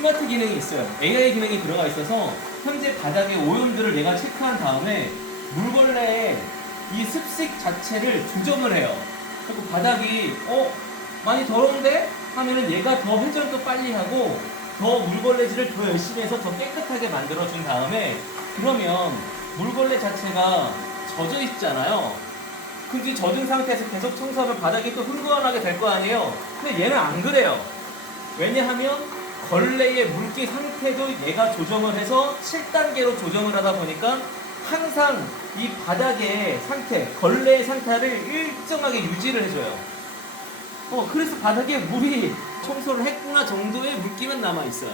스마트 기능이 있어요. AI 기능이 들어가 있어서 현재 바닥의 오염들을 얘가 체크한 다음에 물걸레의 이 습식 자체를 조정을 해요. 그리고 바닥이 많이 더러운데? 하면은 얘가 더 회전도 빨리 하고 더 물걸레질을 더 열심히 해서 더 깨끗하게 만들어준 다음에, 그러면 물걸레 자체가 젖어 있잖아요. 근데 젖은 상태에서 계속 청소하면 바닥이 또 흥건하게 될 거 아니에요. 근데 얘는 안 그래요. 왜냐하면 걸레의 물기 상태도 얘가 조정을 해서 7단계로 조정을 하다 보니까 항상 이 바닥의 상태, 걸레의 상태를 일정하게 유지를 해줘요. 그래서 바닥에 물이 청소를 했구나 정도의 물기만 남아있어요.